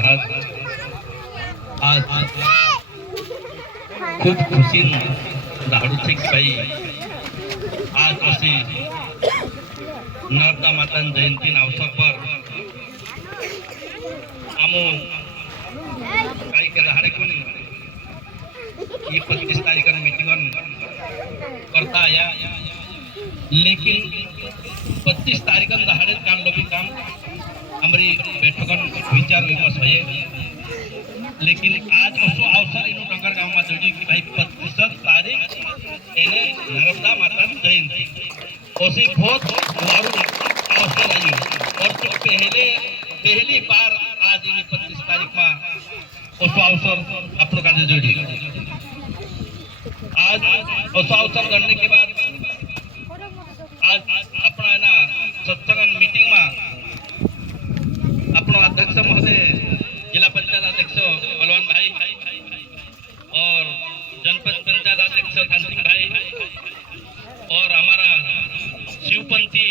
महाराज आज खूब खुशी धाड़ू थे कि भाई आज असी नर्मदा माता जयंती अवसर पर आमो कई के रहाड़े को ये 25 तारीख मीटिंग करता आया, लेकिन 25 तारीख दहाड़े काम लोभी काम हमारी बैठक विचार विमर्श हुए, लेकिन आज असो अवसर इन डंगर गांव में जोड़ी कि भाई 25 तारीख एने नर्मदा माता जयंती उसे बहुत अवसर आई और तो पहली बार आज इन 25 तारीख में उसो अवसर आप लोग का जोड़ी आज उसो अवसर करने के बाद आज अपना ना सत्संग मीटिंग में अपना अध्यक्ष महोदय जिला पंचायत अध्यक्ष बलवान भाई और जनपद पंचायत अध्यक्ष थानसिंह भाई और हमारा शिवपंथी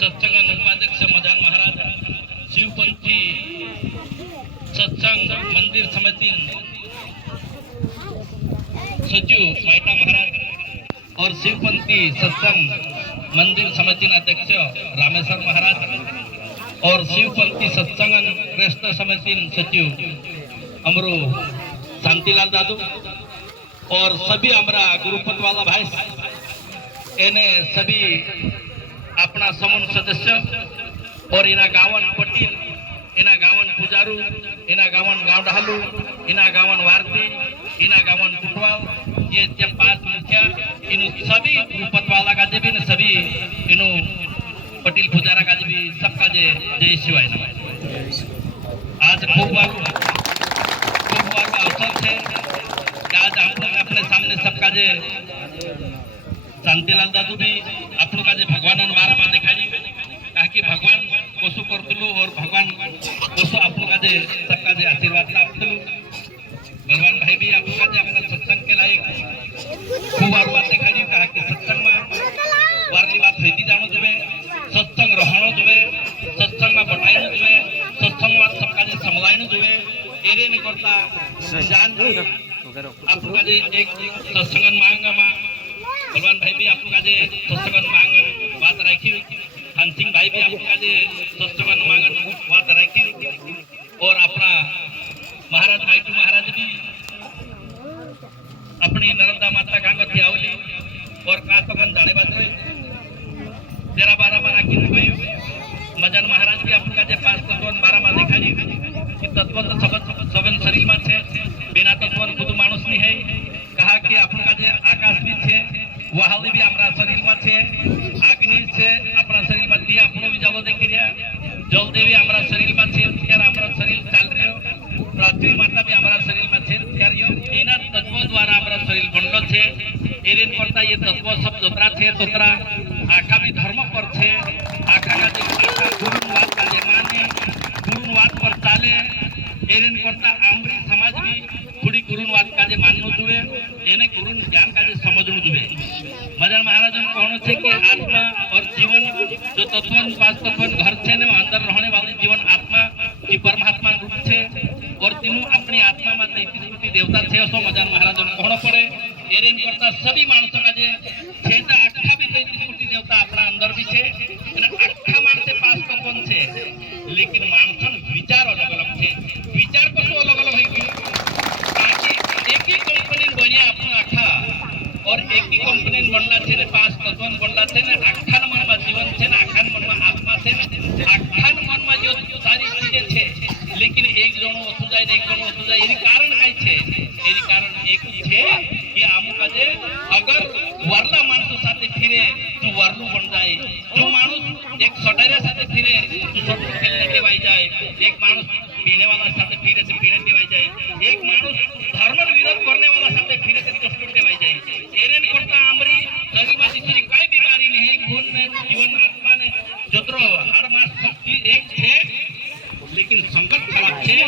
सत्संग उपाध्यक्ष मजान महाराज, शिवपंथी सत्संग मंदिर समिति सचिव माइटा महाराज और शिवपंथी सत्संग मंदिर समिति अध्यक्ष रामेश्वर महाराज और शिवपंथी सत्संग श्रेष्ठ समिति सचिव अमरू शांतिलाल दादू और सभी हमारा गुरुपत वाला भाई एने सभी अपना समूह सदस्य और इना गावन पटेल, इना गावन पुजारू, इना गावन गांव डालू, इना गावन वारती, इना गावन कुटवाल, ये 5 मुखिया इन सभी गुरुपत वाला का भी न सभी इनो पटेल पुजारा का भी सबका जय शिवाय नमः। आज खूब बार अवसर थे आज अपने सामने सबका जे शांतिलाल दादू भी आप लोग का भगवान बारा में दिखाई कहा कि भगवान कोसो करतलू और भगवान कोसो आप लोग का सबका आशीर्वाद प्राप्त बलवान भाई भी आप लोग का अपना सत्संग के लायक खूब बात दिखाई कहा कि सत्संग में वारली बात होती जानो जुए, सत्संग रहनो जुए, सत्संग में बटाइनो जुए, सत्संग में सबका समलाइनो जुए, एरे नहीं करता जान आप लोग का एक सत्संग मांगा मा बलवान भाई भी आप लोग का सत्संग मांग बात रखी, हंसिंग भाई भी आप लोग का सत्संग मांग बात रखी और अपना महाराज माइटू महाराज भी अपनी नर्मदा माता गांगती आवली और का तो जाने बात रही 13-12 मारा की हुई मजन महाराज भी अपन का 5 तत्व 12 में दिखाई कि तत्व तो सबन शरीर में छे, बिना तत्व खुद मानुष नहीं है, कहा कि अपन का आकाश भी छे वहाली भी हमारा शरीर में छे, अग्नि से अपना शरीर में दिया अपनो भी जलो देख रिया, जल देवी हमारा शरीर में छे त्यार हमारा शरीर चल रहे, पृथ्वी माता भी हमारा शरीर में छे त्यार यो इन तत्व द्वारा हमारा शरीर बंडो छे, एरेन करता ये तत्व सब जोतरा छे तोतरा आखा भी धर्म पर छे, आखा का आखा गुरुवाद का माने गुरुवाद पर चाले, एरेन करता आमरी समाज भी थोड़ी गुरुवाद का माननो जुए, एने गुरु ज्ञान का समझनो जुए। मदन महाराज ने कहनो छे कि आत्मा और जीवन जो तत्व 5 तत्व घर छे ने अंदर रहने वाली जीवन आत्मा की परमात्मा रूप छे और तीनों अपनी आत्मा में 33 कोटि देवता छे असो मदन महाराज ने कहनो पड़े, एरेन करता सभी मानसों का छे तो आखा भी 33 कोटि देवता अपना अंदर भी छे અને આખા માણસે 5 તત્વ છે, लेकिन मानसन विचार अलग अलग छे, विचार कसो अलग अलग है ताकि एक ही कंपनी बनिया अपन आखा और एक ही कंपनी बनला छे ने 5 तत्व बनला छे ने आखान मन में जीवन छे ने आखान मन में आत्मा छे ने आखान मन में जो सारी चीजें छे, लेकिन एक जणो ओथु जाय ने एक जणो ओथु जाय एनी कारण काई छे, एनी कारण एक छे कि आमु काजे अगर वरला माणसो साथे फिरे तो वरलू बन जाए, जो मानुष एक सटारिया साथे फिरे तो सटू खेलने देवाई जाए, एक मानुष पीने वाला साथे फिरे तो पीने देवाई जाए, एक मानुष धर्म विरोध करने वाला साथे फिरे तो कष्ट देवाई जाए, एरेन करता आमरी शरीर में जितनी काई बीमारी नहीं है, खून में जीवन आत्मा ने जोतरो हर मास शक्ति एक छे, लेकिन संगत खराब छे,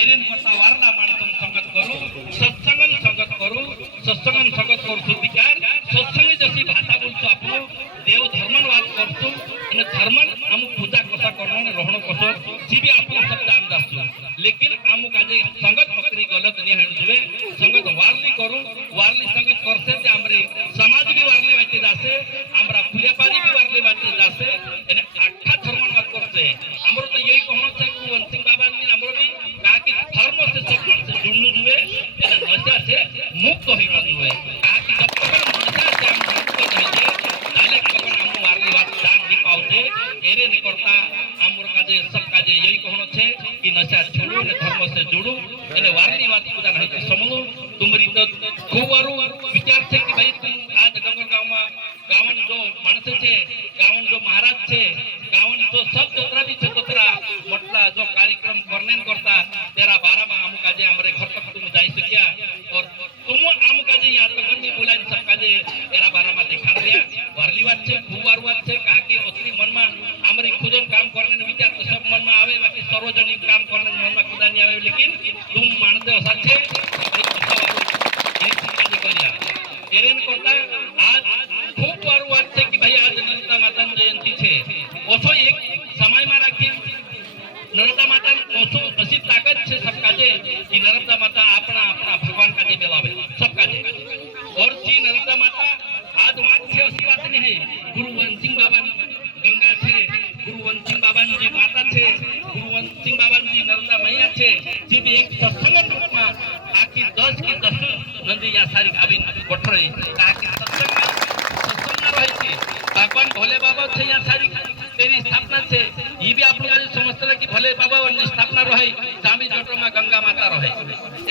एरेन करता वारला मानसन संगत करो, सत्संगन संगत करो, सत्संगन संगत करतो विचार सत्संगी जशी भाषा बोलतो आपलो देव धर्मन वाद करतो અને ધર્મન આમ પૂજા કसा करनो ને रहणो कसो जी भी आपलो शब्द आमदार करसु लेकिन आमु काजे संगत बकरी गलत नहीं हण जुवे संगत वारली करू वारली संगत करसे ते हमरे समाज भी वारली बाटे जासे हमरा फुलेपारी भी वारली बाटे जासे एने आठा धर्म मत करसे हमरो तो यही कहनो छे कुंवर सिंह बाबा ने हमरो भी कहा कि धर्म से सब से जुड़नु जुवे एने नशा से मुक्त होइना जुवे कहा कि जब तक नशा से हम मुक्त नहीं ताले कबन हम वारली बात दान दी पाउते एरे ने करता हमर काजे सब काजे यही कहनो छे कि नशा छोड़ो ने धर्म से जुड़ो एने वारली बात पूजा नहीं समझो तुमरी तो खूब विचार छे कि भाई तुम आज डंगर गावन जो माणस छे गावन जो महाराज छे गावन जो सब जतरा भी छे ततरा मोटला जो कार्यक्रम करनेन करता तेरा 12 में आमु काजे हमरे घर तक तुम जाई सकिया और तुम आमु काजे या तो गन्नी बोलाई सब काजे तेरा 12 में दिखा दिया वारली बात छे खूब बात छे कहा कि ओतरी मन में हमरे खुदन काम करने विचार तो सब मन में आवे बाकी सार्वजनिक काम करने मन में खुदा नहीं आवे लेकिन तुम मानते हो सच्चे एरेन करता आज खूब बात छे कि भाई आज नर्मदा माता जयंती छे ओसो एक समय में राखी नर्मदा माता ओसो असी ताकत छे सब काजे कि नर्मदा माता अपना अपना भगवान काजे मिलावे सब काजे और जी नर्मदा माता आज बात छे असी बात नहीं है गुरुवंत सिंह बाबा गंगा छे गुरुवंत सिंह बाबा जी माता छे गुरुवंत सिंह बाबा जी नर्मदा मैया छे जी भी एक सत्संग रूप में आखी 10 की 10 नदी या सारी आविन कोठरे ताकि सत्संग रहे छे भगवान भोले बाबा छे या सारी तेरी स्थापना छे ये भी आप लोग समझते कि भोले बाबा और स्थापना रहे जामी जोटो में गंगा माता रहे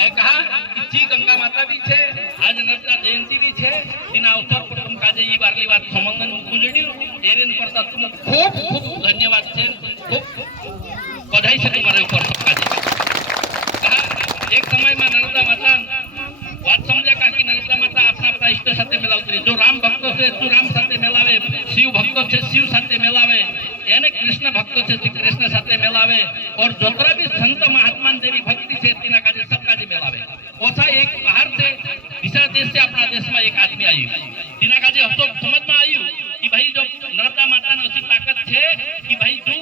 ए कहा कि जी गंगा माता भी छे आज नर्मदा जयंती भी छे तिना अवसर पर तुम काजे ई वारली बात संबंधन उजड़ी एरेन करता तुम खूब खूब धन्यवाद छे खूब बधाई छे तुम्हारे ऊपर सब काजे कहा एक समय में नर्मदा माता बात समझे कहा कि नर्मदा माता अपना अपना इष्ट साथे मिलावती जो राम भक्तों से तो राम साथे मिलावे शिव भक्तों से शिव साथे मिलावे यानी कृष्ण भक्तों से कृष्ण साथे मिलावे और जोतरा भी संत महात्मा देवी भक्ति से तिना काजे सब काजे मिलावे ओसा एक बाहर से दूसरा देश से अपना देश में एक आदमी आयु तिना काजे हतो समझ में आयु कि भाई जो नर्मदा माता ने ऐसी ताकत छे कि भाई जो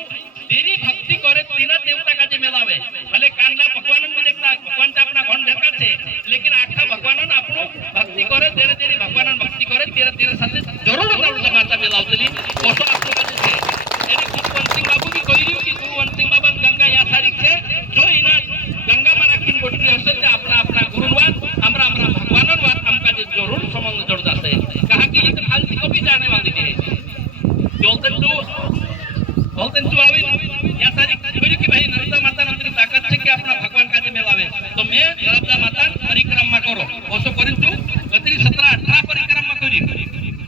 तेरी भक्ति करे तीना देवता काजे मिलावे भले कानला भगवान भी देखता भगवान से अपना घन देखा छे लेकिन आखा भगवान आपनो भक्ति करे तेरे तेरी भगवान भक्ति करे तेरे तेरे साथे जरूर नर्मदा माता मिलावतली ओसो आपको काजे छे एने गुरुवंत सिंह बाबू की कहियो कि गुरुवंत सिंह बाबा गंगा या सारी छे जो इना गंगा में राखीन गोटरी हसे ते अपना अपना गुरुवान हमरा हमरा भगवानन बात हम काजे जरूर संबंध जोड़ जाते कहा कि एक खाली कभी जाने वाली नहीं बोलते तू आवे या सारी कहियो कि भाई नर्मदा माता अंदर ताकत छे कि अपना भगवान काजे मिलावे तो मैं नर्मदा माता परिक्रमा करो ओसो करिन तू गतरी 17 18 परिक्रमा करी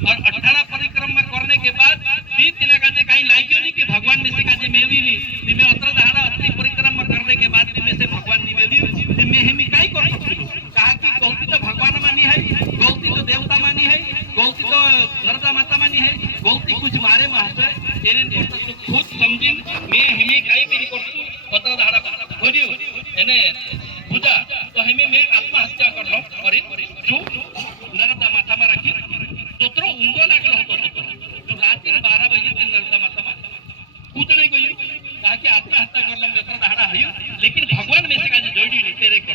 और 18 परिक्रमा करने के बाद भी तिना काजे कहीं लागियो नहीं कि भगवान में से काजे मेली नहीं ती मैं उतर दहाड़ा अपनी परिक्रमा करने के बाद में से भगवान नहीं मेली ती मैं हेमी काई कर सकती कहा कि गलती तो भगवान मानी है गलती तो देवता मानी है गलती तो नर्मदा माता मानी है गलती कुछ मारे मास्टर एरेन करता तो खुद समझिन मैं हेमी काई भी करतु उतर दहाड़ा होजियो एने पूजा तो हेमी मैं आत्महत्या करलो करी जो नर्मदा माता में राखी तोतरो ऊंडो लागलो होतो तो रात्रि 12 बजे तक नर्मदा माता में कूदने गई कहा कि आत्महत्या करलो मैं उतर दहाड़ा हयो लेकिन भगवान में से काजे जोड़ी नहीं तेरे को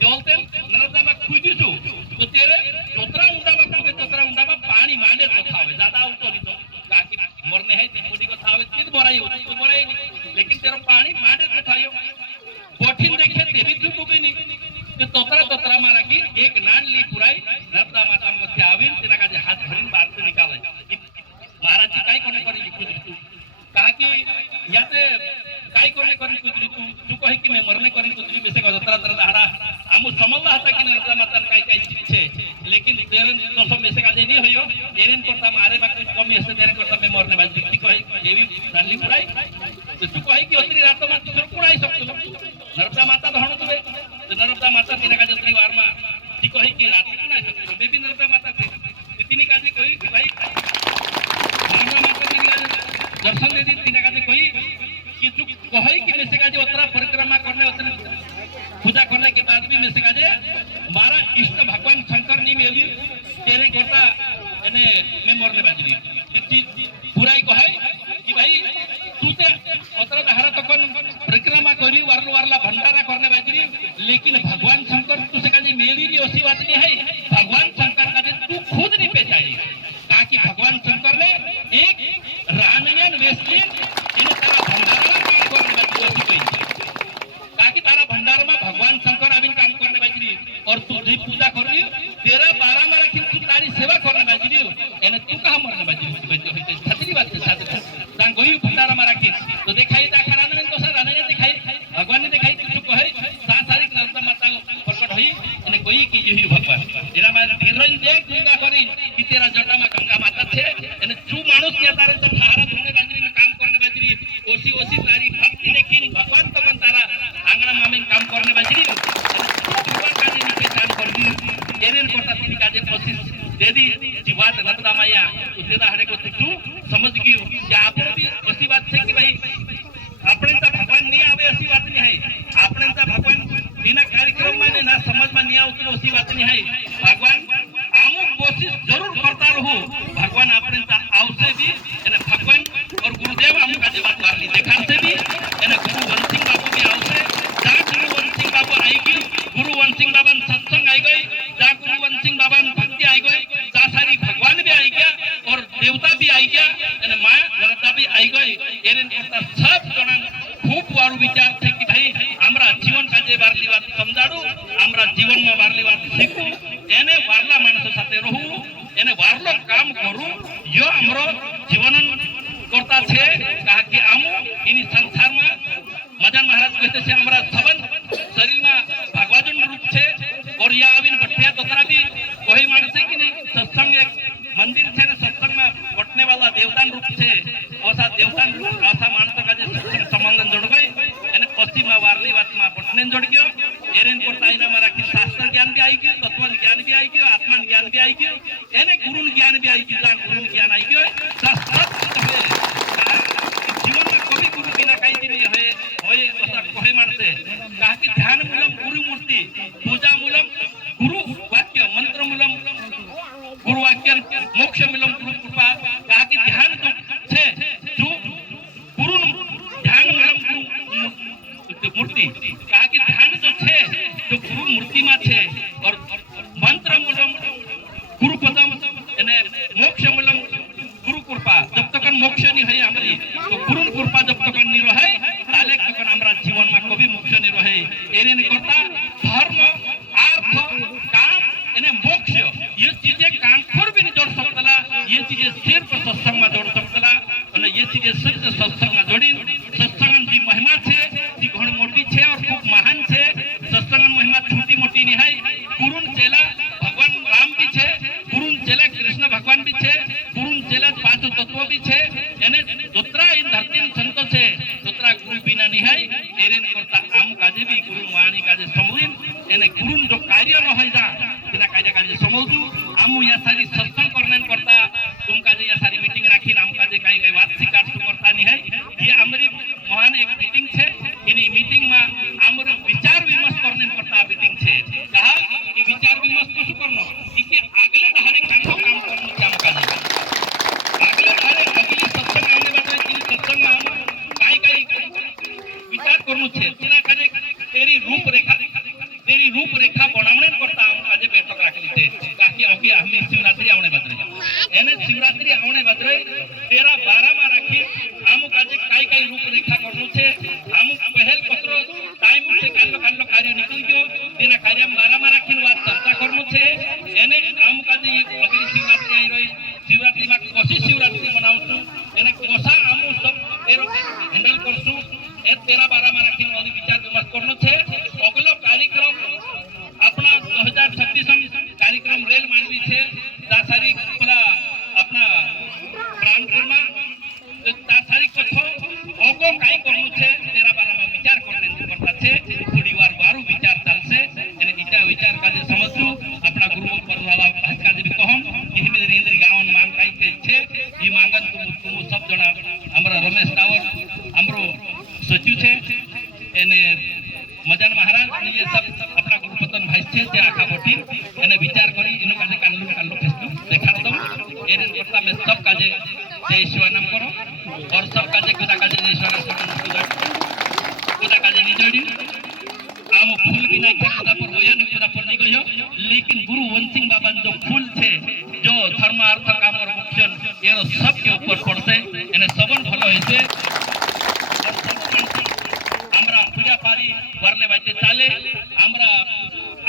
चलते नर्मदा में कूदीछु तो तेरे तोतरा ऊंडा में कूदे तोतरा ऊंडा में पानी मांडे कथा होवे ज्यादा उतो नहीं तो काकी मरने है ते मोदी को थावे किद मराई हो तो मराई नहीं लेकिन तेरा पानी मांडे कथायो कोठिन देखे ते भी तू भी नहीं तो तोतरा मारा की एक नान ली पुराई नर्मदा माता में आविन तेरा काजे हाथ भरीन बाहर से निकाले महाराज जी काई कोने करी कुछ कहा कि याते काई कोने करी कुछ तू कहि कि मैं मरने करी कुछ में से गजतरा तरह दहाड़ा हमु समझला हता कि नर्मदा माता काई काई छे लेकिन तेरन तो सब में से काजे नहीं होयो एरन करता मारे बा कुछ कमी हसे तेरन करता मैं मरने बाजी की कहि ये भी नाली पुराई तो तू कहि कि ओतरी रात में तू पुराई सकतो नर्मदा माता धणो तुवे तो नर्मदा माता तिना का जतरी वार में की कहि कि रात में पुराई सकतो मैं भी नर्मदा माता थे तिनी काजे कहि कि भाई नर्मदा माता तिनी काजे दर्शन दे दी तिना काजे कहि कि तू कहि कि में से काजे उतरा परिक्रमा करने उतरे पूजा करने के बाद भी में से काजे मारा इष्ट भगवान शंकर नहीं मिली तेरे करता एने मैं मरने बाजी बुराई को है कि भाई तू ते उतरा दहाड़ा तक परिक्रमा करी वारलो वारला भंडारा करने बाजरी लेकिन भगवान शंकर तुझे का मेरी नहीं ओसी बात नहीं है भगवान शंकर का तू खुद नहीं पहचानी ताकि भगवान शंकर ने एक रानयन वेस्टलिन इन तारा भंडारा काम करने बाजरी ओसी कोई ताकि तारा भंडारा में भगवान शंकर अभी काम करने बाजरी और तू जी पूजा कर रही तेरा 12 में रखी तू तारी सेवा करने बाजरी एने तू कहां मरने बाजरी सच्ची बात है साथ सांगोई भंडारा में रखी तो दिखाई ता खरा ने तो सर ने दिखाई भगवान ने दिखाई तू कहे सा सारी नर्मदा माता प्रकट होई एने कोई की यही भगवान एरा मार धीरन देख पूजा करी कि तेरा जटा में गंगा माता छे एने तू मानुष के तारे तो सहारा धोने बाजरी में काम करने बाजरी ओसी ओसी तारी भक्ति लेकिन भगवान तो बन तारा आंगना में काम करने बाजरी भगवान का दिन पहचान कर दी एरेन कोटा तीन का जे कोशिश दे दी जीवात नर्मदा माया उतेदा हरे को तू समझ गई कि आपने भी ऐसी बात है कि भाई આપણે તો ભગવાન નહીં આવે એસી વાત નહીં है આપણે તો ભગવાન बिना कार्यक्रम में ना समझ में नहीं આવતું એસી વાત નહીં है भगवान અમુક કોશિશ જરૂર કરતા રહો भगवान આપણે તો આવશે भी અને भगवान और गुरुदेव અમુક આજે વાત મારલી દેખાશે भी અને ગુરુ વંશિંગ બાબુ भी આવશે જા ગુરુ વંશિંગ બાબુ આવી ગયું ગુરુ વંશિંગ બાબા સત્સંગ આવી ગઈ જા ગુરુ વંશિંગ બાબા ભક્તિ આવી ગઈ જા સારી भगवान भी आई गया और देवता भी आई गया અને मां नर्मदा भी आई गई एने करता सब जणा खूब वाळू विचार છે कि भाई हमरा जीवन का जे वारली बात समजाडू हमरा जीवन में वारली बात શીખું એને વારલા માણસો સાથે રહું એને વારલો કામ કરું યો हमरो जीवन करता છે કારણ આમુ એની સંસારમાં મદન મહારાજ કહે છે हमरा सबन शरीर में भगवान रूप છે और या आविन बठिया तोतरा भी कोई मानस है कि नहीं सत्संग एक मंदिर છે ને सत्संग में बटने वाला देवतान रूप છે ओसा देवतान रूप आसा मानस का जे सत्संग संबंधन जोड़ गई એને પશ્ચિમ માં વારલી વાતમાં બટને જોડ ગયો એરેન કરતા એના મારા કે શાસ્ત્ર જ્ઞાન भी आई गयो तत्व ज्ञान भी आई गयो आत्मा ज्ञान भी आई गयो એને गुरु ज्ञान भी आई गयो जान गुरु ज्ञान आई गयो शास्त्र जीवन में कोई गुरु बिना कहीं भी नहीं है होए ओसा कोई मानसे कहा कि ध्यान मूलम गुरु मूर्ति पूजा मूलम गुरु वाक्य मंत्र मूलम गुरु वाक्य मोक्ष मूलम गुरु कृपा कहा कि ध्यान तो छे जो गुरु ध्यान मूलम गुरु मूर्ति कहा कि ध्यान जो छे जो गुरु मूर्ति में छे और मंत्र मूलम गुरु पदम एने मोक्ष मूलम गुरु कृपा जब तक मोक्ष नहीं है हमारी तो गुरु कृपा जब तक नहीं रहे ताले तक हमारा जीवन में कभी मोक्ष नहीं रहे एने नहीं करता धर्म अर्थ काम एने मोक्ष ये चीजें कांखोर भी नहीं जोड़ सकता ये चीजें सिर्फ सत्संग में जोड़ सकता और ये चीजें सिर्फ सत्संग में जोड़ी सत्संग की महिमा छे की घणी मोटी छे और खूब महान छे सत्संग महिमा छोटी मोटी नहीं है गुरु चेला भगवान राम भी छे गुरु चेला कृष्ण भगवान भी छे गुरु चेला पांच तत्व भी छे एने दोतरा इन धरती संतो छे दोतरा गुरु बिना नहीं है एरेन करता आम काजे भी गुरु वाणी काजे समरीन एने गुरु जो कार्य न होई जा तेना कार्य काजे समजू आमु या सारी सत्संग करने करता तुम काजे या सारी मीटिंग राखी आम काजे काई काई बात स्वीकार करता नहीं है ये हमारी महान एक मीटिंग छे इनी मीटिंग में आमर विचार विमर्श करने करता मीटिंग छे कहा कि विचार विमर्श तो शू करनो कि आगले दहाड़े काम करनो छे आम काजे आगले दहाड़े अगली सत्संग आने वाले की सत्संग में हम काई काई विचार करनो छे तेना काजे तेरी रूपरेखा बनावणे करता हम काजे बैठक राखली छे ताकि ओके हमें शिवरात्रि आवणे बदरे एने शिवरात्रि आवणे बदरे तेरा 12 में राखी हम काजे काई काई रूपरेखा करनो छे हम पहल पत्रो टाइम से कालो कार्य निकल गयो तेना कार्य 12 में राखी बात चर्चा करनो छे एने हम काजे अगली शिवरात्रि आई रही शिवरात्रि में कोशी शिवरात्रि बनावछु एने कोसा हम सब तेरो हैंडल करसु ए तेरा 12 में राखी ओदी विचार विमर्श करनो छे अगलो कार्यक्रम अपना 2026 कार्यक्रम रेल मानवी छे ता सारी पेला अपना प्राणपुर में ता सारी कथो ओको काई करनो छे तेरा 12 में विचार करने करता छे थोड़ी वारू विचार चलसे एने विचार काजे समझू अपना गुरु पर वाला भाषा काजे भी कहम कि हिमे इंद्र गावन मांग काई के छे ई मांगन तुम सब जना हमरा रमेश रावल हमरो सचिव छे एने मदन महाराज ने ये सब अपना गुरुपतन भाई छे जे आखा बोटी एने विचार करी इनो काजे काल्लू फेसबुक देखा दो एने करता में सब काजे जय शिव नाम करो और सब काजे कुदा काजे जय शिव नाम करो पूजा काजे नहीं जोड़ी आम फूल भी नहीं खुदा पर होया नहीं खुदा पर नहीं गयो लेकिन गुरु वंशिंग बाबा जो फूल थे जो धर्म अर्थ काम और मुख्य ये सब के ऊपर पड़ते इन्हें सबन भलो होते আমরা পূজা পারি ওয়ারলে বাইতে চালে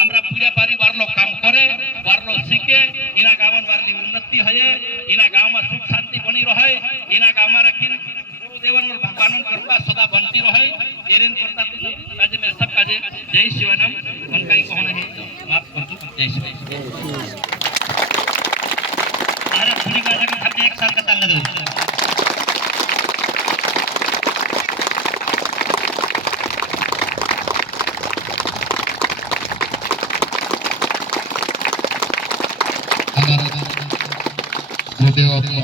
আমরা পূজা পারি ওয়ারলো কাম করে ওয়ারলো শিখে ইনা গাঁवन वारली उन्नति होए इना गांव में सुख शांति बनी रहे इना गांव में रखिन गुरुदेवन और भगवानन कृपा सदा बनती रहे एरेन करता आज में सब काजे जय शिवनम उनका ही कहना है माफ कर दो जय शिव अरे पूरी बाजा का सब एक साथ कताल लगा गुरुदेव आपको